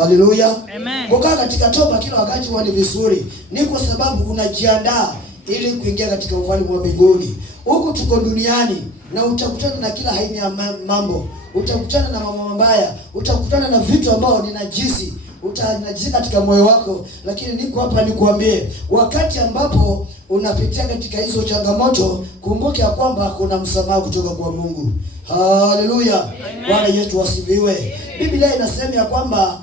Haleluya. Amen. Kukaa katika toba kila wakati huwa ni vizuri. Ni kwa sababu unajiandaa ili kuingia katika ufalme wa mbinguni. Huku tuko duniani na utakutana na kila aina ya mambo. Utakutana na mambo mabaya, utakutana na vitu ambao ni najisi, utanajisi katika moyo wako, lakini niko hapa nikuambie, wakati ambapo unapitia katika hizo changamoto, kumbuke ya kwamba kuna msamaha kutoka kwa Mungu. Haleluya. Bwana Yesu asifiwe. Biblia inasema ya kwamba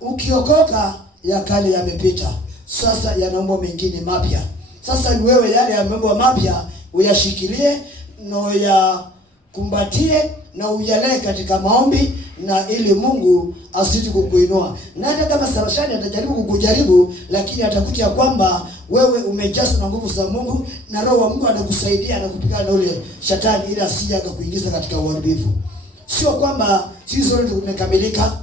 ukiokoka ya kale yamepita, sasa yanaomba mengine mapya. Sasa ni wewe yale ya mambo mapya uyashikilie na uyakumbatie na uyalee katika maombi, na ili Mungu asije kukuinua. Na hata kama Sarashani atajaribu kukujaribu, lakini atakutia kwamba wewe umejazwa na nguvu za Mungu na Roho wa Mungu anakusaidia na kupigana na ule shetani ili asije akakuingiza katika uharibifu. Sio kwamba sisi zote tumekamilika.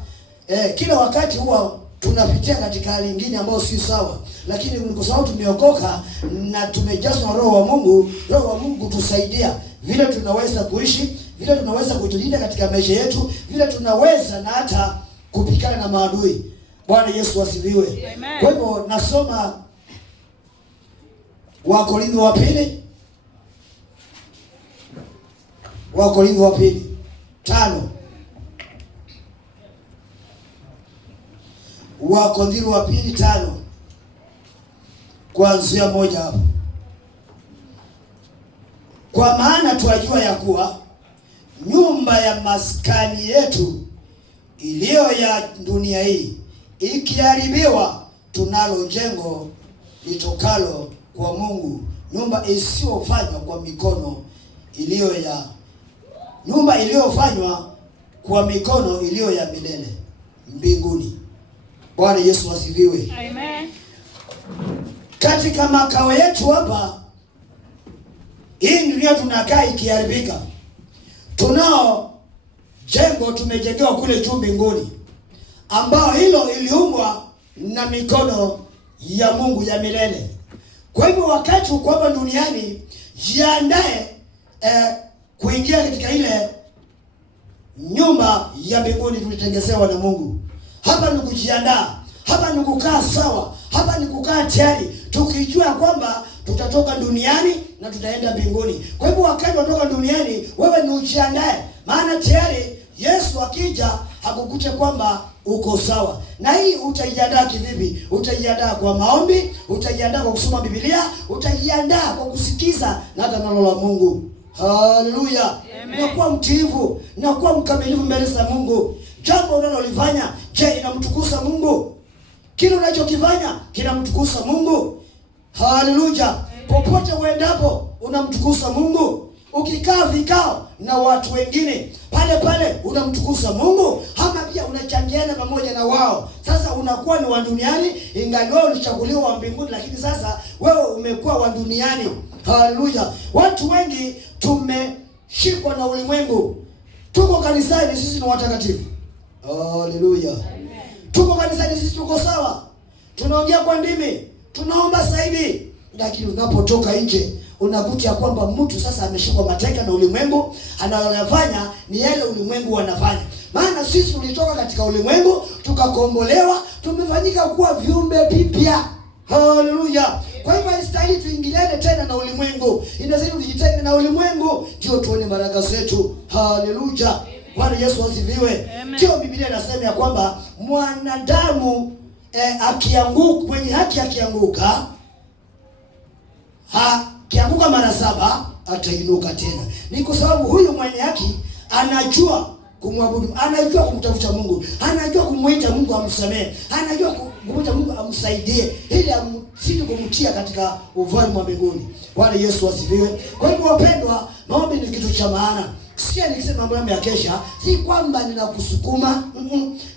Kila wakati huwa tunapitia katika hali nyingine ambayo si sawa, lakini kwa sababu tumeokoka na tumejazwa na Roho wa Mungu, Roho wa Mungu tusaidia vile tunaweza kuishi, vile tunaweza kujilinda katika maisha yetu, vile tunaweza na hata kupigana na maadui. Bwana Yesu asifiwe. Kwa hivyo nasoma Wakorintho wa pili, Wakorintho wa pili 5. Wakorintho wa pili 5 kuanzia 1 hapo. Kwa maana twajua ya kuwa nyumba ya maskani yetu iliyo ya dunia hii ikiharibiwa, tunalo jengo litokalo kwa Mungu, nyumba isiyofanywa kwa mikono, nyumba iliyofanywa kwa mikono, iliyo ya milele mbinguni. Bwana Yesu asifiwe. Amen. Katika makao yetu hapa, hii dunia tunakaa ikiharibika, tunao jengo tumejengewa kule juu mbinguni, ambao hilo iliumbwa na mikono ya Mungu ya milele. Kwa hivyo wakati uko hapa duniani, jiandae kuingia katika ile nyumba ya mbinguni tulitengezewa na Mungu. Hapa ni kujiandaa, hapa ni kukaa sawa, hapa ni kukaa tayari, tukijua kwamba tutatoka duniani na tutaenda mbinguni. Kwa hivyo wakati unatoka duniani, wewe ni ujiandae, maana tayari Yesu akija hakukute kwamba uko sawa. Na hii utajiandaa kivipi? Utajiandaa kwa maombi, utajiandaa kwa kusoma Biblia, utajiandaa kwa kusikiza na hata neno la Mungu. Haleluya. Na kuwa mtiifu, na kuwa mkamilifu mbele za Mungu. Jambo unalolifanya, je, inamtukuza Mungu? Kile unachokifanya kinamtukuza Mungu? Haleluya. Popote uendapo unamtukuza Mungu. Ukikaa vikao na watu wengine, pale unamtukuza Mungu, ama pia unachangiana pamoja na wao. Sasa unakuwa ni wa duniani, ingawa wewe ulichaguliwa wa mbinguni, lakini sasa wewe umekuwa wa duniani. Haleluya. Watu wengi tumeshikwa na ulimwengu. Tuko kanisani, sisi ni watakatifu. Haleluya. Tuko kanisani, sisi tuko sawa, tunaongea kwa ndimi, tunaomba zaidi, lakini unapotoka nje unakuta kwamba mtu sasa ameshikwa mateka na ulimwengu, anayofanya ni yale ulimwengu wanafanya. Maana sisi tulitoka katika ulimwengu, tukakombolewa, tumefanyika kuwa viumbe vipya. Haleluya. Kwa hivyo haistahili tuingiliane tena na ulimwengu, inastahili tujitenge na ulimwengu ndio tuone baraka zetu. Haleluya. Bwana Yesu asifiwe. Ndio Biblia inasema ya kwamba mwanadamu akianguka, mwenye haki akianguka, akianguka mara 7 atainuka tena. Ni kwa sababu huyu mwenye haki anajua kumwabudu, anajua kumtafuta Mungu, anajua kumuita Mungu amsamehe, anajua kumuita Mungu amsaidie ili amsidi kumtia katika ufalme wa mbinguni. Bwana Yesu asifiwe. Kwa hivyo wapendwa, maombi ni kitu cha maana. Sikia nikisema mambo ya kesha, si kwamba ninakusukuma,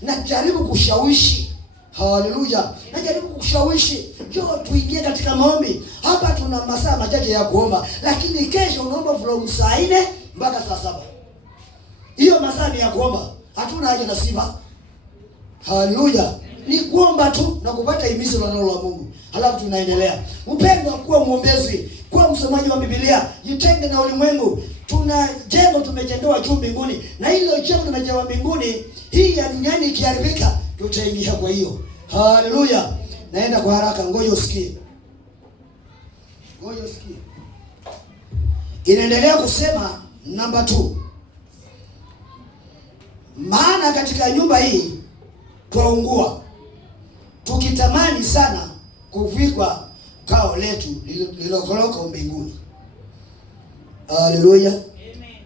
najaribu kushawishi. Haleluya. Najaribu kushawishi, njoo tuingie katika maombi. Hapa tuna masaa machache ya kuomba, lakini kesho unaomba from saa 4 mpaka saa 7. Hiyo masaa ni ya kuomba. Hatuna haja na sifa. Haleluya. Ni kuomba tu na kupata himizo la neno la Mungu. Halafu tunaendelea. Mpendwa, kuwa muombezi, kuwa msomaji wa Biblia, jitenge na ulimwengu. Tuna jengo tumejengewa juu mbinguni, na hilo jengo tumejengewa mbinguni, hii ya duniani ikiharibika tutaingia kwa hiyo. Haleluya. Naenda kwa haraka, ngoja usikie. Ngoja usikie. Inaendelea kusema namba 2. Maana katika nyumba hii twaungua, tukitamani sana kuvikwa kao letu lililokoloka mbinguni. Haleluya. Amen.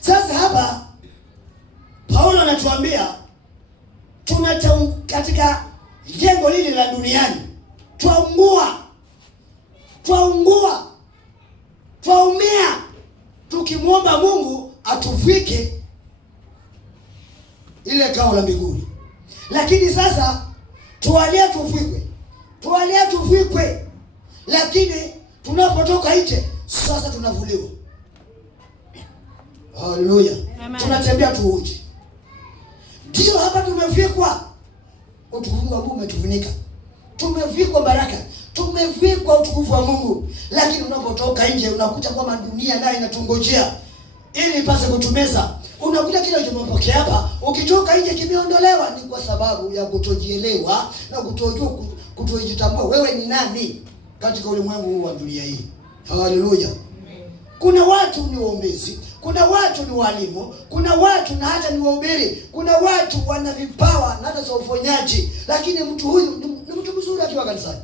Sasa hapa Paulo anatuambia katika jengo lile la duniani twaumia tukimwomba Mungu atuvike ile kao la mbinguni. Lakini sasa tualia tuvikwe, lakini tunapotoka nje sasa tunavuliwa. Haleluya. Tunatembea tu uchi. Ndio hapa tumevikwa utukufu wa Mungu, umetufunika. Tumevikwa baraka, tumevikwa utukufu wa Mungu. Lakini unapotoka nje unakuta kwamba dunia nayo inatungojea ili ipase kutumeza. Unakuta kile unachopokea hapa, ukitoka nje kimeondolewa. Ni kwa sababu ya kutojielewa na kutojitambua wewe ni nani katika ulimwengu huu wa dunia hii. Haleluya. Kuna watu ni waombezi, kuna watu ni walimu, kuna watu na hata ni wahubiri, kuna watu wana vipawa na hata za ufonyaji, lakini mtu huyu ni mtu mzuri akiwa kanisani,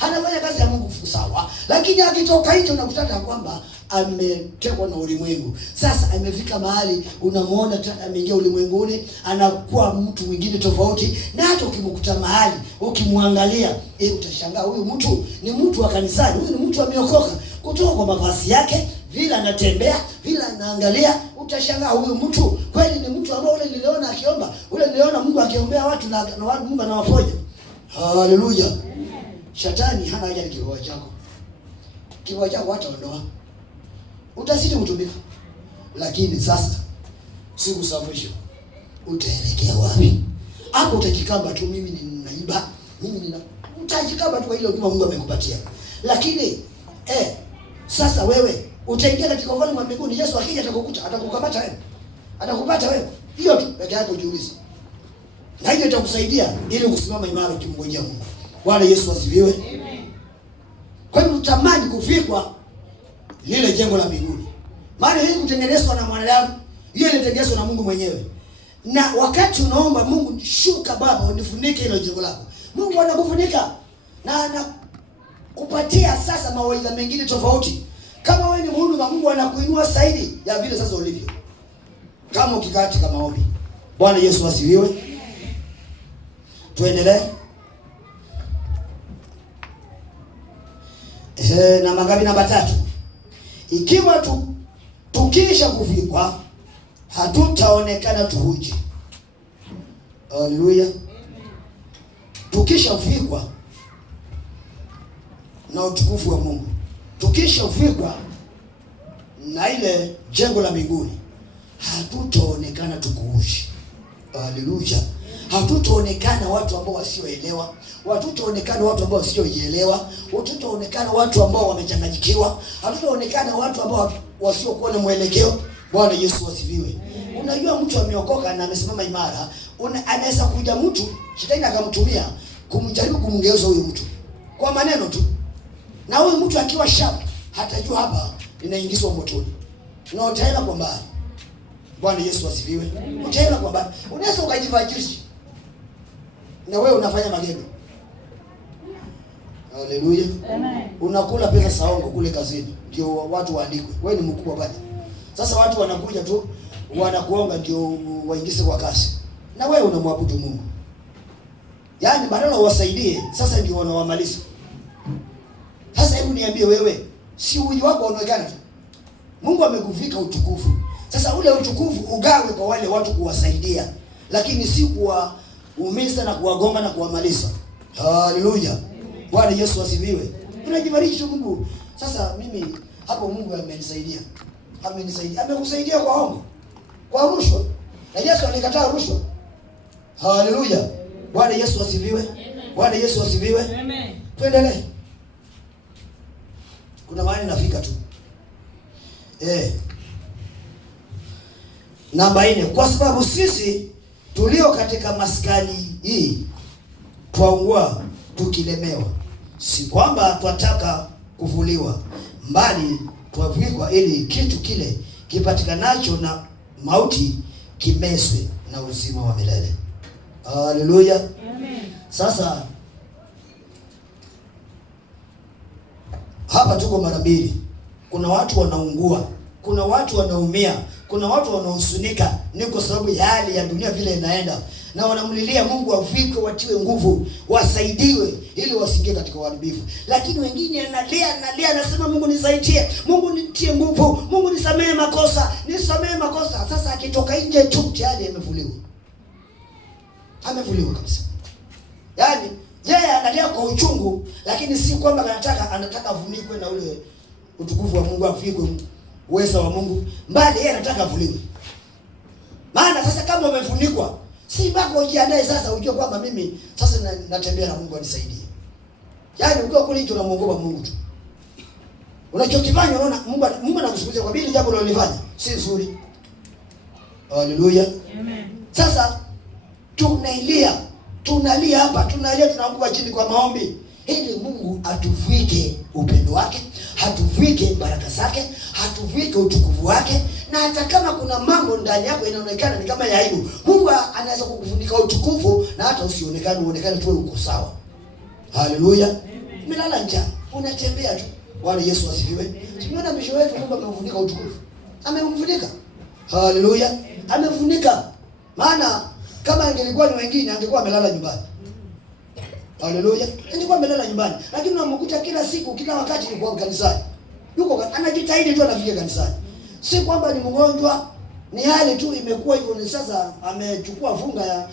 anafanya kazi ya Mungu sawa, lakini akitoka nje unakutana kwamba ametekwa na ulimwengu. Sasa amefika mahali unamuona tena ameingia ulimwenguni, anakuwa mtu mwingine tofauti, na hata ukimkuta mahali ukimwangalia, utashangaa huyu mtu ni mtu wa kanisani, huyu ni mtu ameokoka. Kutoka kwa mavazi yake, vile anatembea, vile anaangalia, utashangaa huyu mtu kweli ni mtu ambaye ule niliona akiomba, ule niliona Mungu akiombea watu na watu Mungu anawaponya. Haleluya. Shetani hana haja na kiroho chako. Kiroho chako hataondoa. Utazidi kutumika. Lakini sasa siku za mwisho utaelekea wapi? Hapo utajikamba tu, mimi ninaiba, utajikamba tu kwa ile huduma Mungu amekupatia. Lakini sasa wewe utaingia katika ufalme wa mbinguni. Yesu akija atakukamata wewe. Atakupata wewe. Hiyo tu peke yake ujiulize. Na hiyo itakusaidia ili kusimama imara ukimngojea Mungu. Bwana Yesu asifiwe. Amen. Kwa hiyo utamani kufikwa lile jengo la mbinguni. Maana hii kutengenezwa na mwanadamu, hiyo inatengenezwa na Mungu mwenyewe. Na wakati unaomba Mungu, shuka Baba unifunike ile jengo lako, Mungu anakufunika na anakupatia sasa mawaidha mengine tofauti. Kama wewe ni mhuduma, Mungu anakuinua zaidi ya vile sasa ulivyo, kama ukikaa katika maombi. Bwana Yesu asifiwe. Tuendelee. Na mangapi? Namba 3. Ikiwa tukisha kuvikwa hatutaonekana tuuchi. Haleluya. Tukisha kuvikwa na utukufu wa Mungu, tukisha kuvikwa na ile jengo la mbinguni, hatutaonekana tukuuchi. Haleluya. Hatutaonekana watu ambao wasioelewa, hatutaonekana watu ambao wasiojielewa, hatutaonekana watu ambao wamechanganyikiwa, hatutaonekana watu ambao wasiokuwa na mwelekeo. Bwana Yesu asifiwe. Unajua mtu ameokoka na amesimama imara, anaweza kuja mtu shetani akamtumia kumjaribu kumgeuza huyu mtu kwa maneno tu, na huyu mtu akiwa sharp hatajua hapa ninaingizwa motoni, na utaenda kwa mbali. Bwana Yesu asifiwe. Utaenda kwa mbali. Unaweza ukajivajirisha na wewe unafanya magendo. Haleluya. Amen. Unakula pesa saongo kule kazini ndio watu waandikwe wewe ni mkubwa pale. Sasa watu wanakuja tu wanakuomba ndio waingize kwa kasi, na wewe unamwabudu Mungu. Yaani badala uwasaidie, sasa ndio wanawamaliza. Sasa hebu niambie wewe, si uji wako unaonekana tu. Mungu amekuvika utukufu. Sasa ule utukufu ugawe kwa wale watu kuwasaidia, lakini si kuwaumiza na kuwagonga na kuwamaliza. Haleluya. Bwana Yesu asifiwe. Unajibariki tu Mungu. Sasa mimi hapo Mungu amenisaidia. Amenisaidia. Amekusaidia kwa hongo, kwa rushwa. Na Yesu alikataa rushwa. Haleluya. Bwana Yesu asifiwe. Bwana Yesu asifiwe. Amen. Tuendelee. Kuna mahali nafika tu. Namba 4, kwa sababu sisi tulio katika maskani hii twaungua tukilemewa, si kwamba twataka kuvuliwa, mbali twavikwa, ili kitu kile kipatikanacho na mauti kimeswe na uzima wa milele. Haleluya, amen. Sasa hapa tuko mara mbili. Kuna watu wanaungua, kuna watu wanaumia, kuna watu wanahuzunika, ni kwa sababu ya hali ya dunia vile inaenda, na wanamlilia Mungu avikwe, watiwe nguvu, wasaidiwe ili wasiingie katika uharibifu. Lakini wengine analia, anasema Mungu nisaidie, Mungu nitie nguvu, Mungu nisamehe makosa. Sasa akitoka nje tu tayari amevuliwa kabisa. Yaani yeye analia kwa uchungu, lakini si kwamba anataka afunikwe na ule utukufu wa Mungu, afikwe uwezo wa Mungu, mbali yeye anataka avuliwe. Maana sasa kama umefunikwa, si mpaka ujiandae sasa ujue kwamba mimi sasa natembea na Mungu anisaidie. Yaani ukiwa kule nje unamuogopa Mungu tu. Unachokifanya unaona Mungu anakusubiria kwa bili jambo unalofanya si nzuri. Haleluya. Amen. Sasa tunalia hapa, tunaanguka chini kwa maombi ili Mungu atuvike upendo wake, atuvike baraka zake, atuvike utukufu wake. Na hata kama kuna mambo ndani yako inaonekana ni kama ya aibu, Mungu anaweza kukufunika utukufu na hata uonekane tu uko sawa. Haleluya. Umelala njaa, unatembea tu. Bwana Yesu asifiwe. Tumeona mwisho wetu Mungu amemfunika utukufu. Amemfunika. Haleluya. Amemfunika. Maana kama ingelikuwa ni wengine angekuwa amelala nyumbani. Haleluya. Angekuwa amelala nyumbani. Lakini unamkuta kila siku, kila wakati yuko kanisani. Yuko anajitahidi tu anafika kanisani. Si kwamba ni mgonjwa, ni hali tu imekuwa hivyo. Ni sasa amechukua funga ya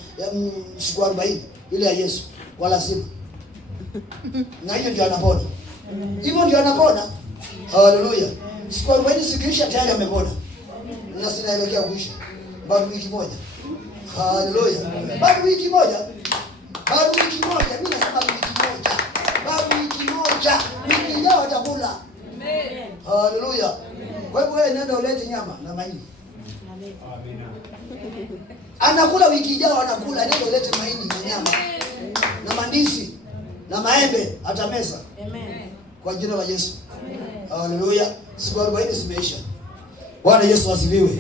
siku 40 ile ya Yesu kwa lazima. Na hiyo ndio anapona. Hivyo ndio anapona. Haleluya. Siku 40 zikiisha tayari amepona. Na sinaelekea kuisha. Bado wiki moja. Haleluya. Bado wiki moja. Mimi nasema wiki moja. Bado wiki moja. Wiki leo atakula. Amen. Haleluya. Kwa hivyo wewe nenda ulete nyama na mahindi. Amen. Anakula wiki ijayo, anakula, nenda ulete mahindi na nyama na mandizi na maembe atameza. Amen. Kwa jina la Yesu. Amen. Haleluya. Siku 40 zimeisha. Bwana Yesu asifiwe.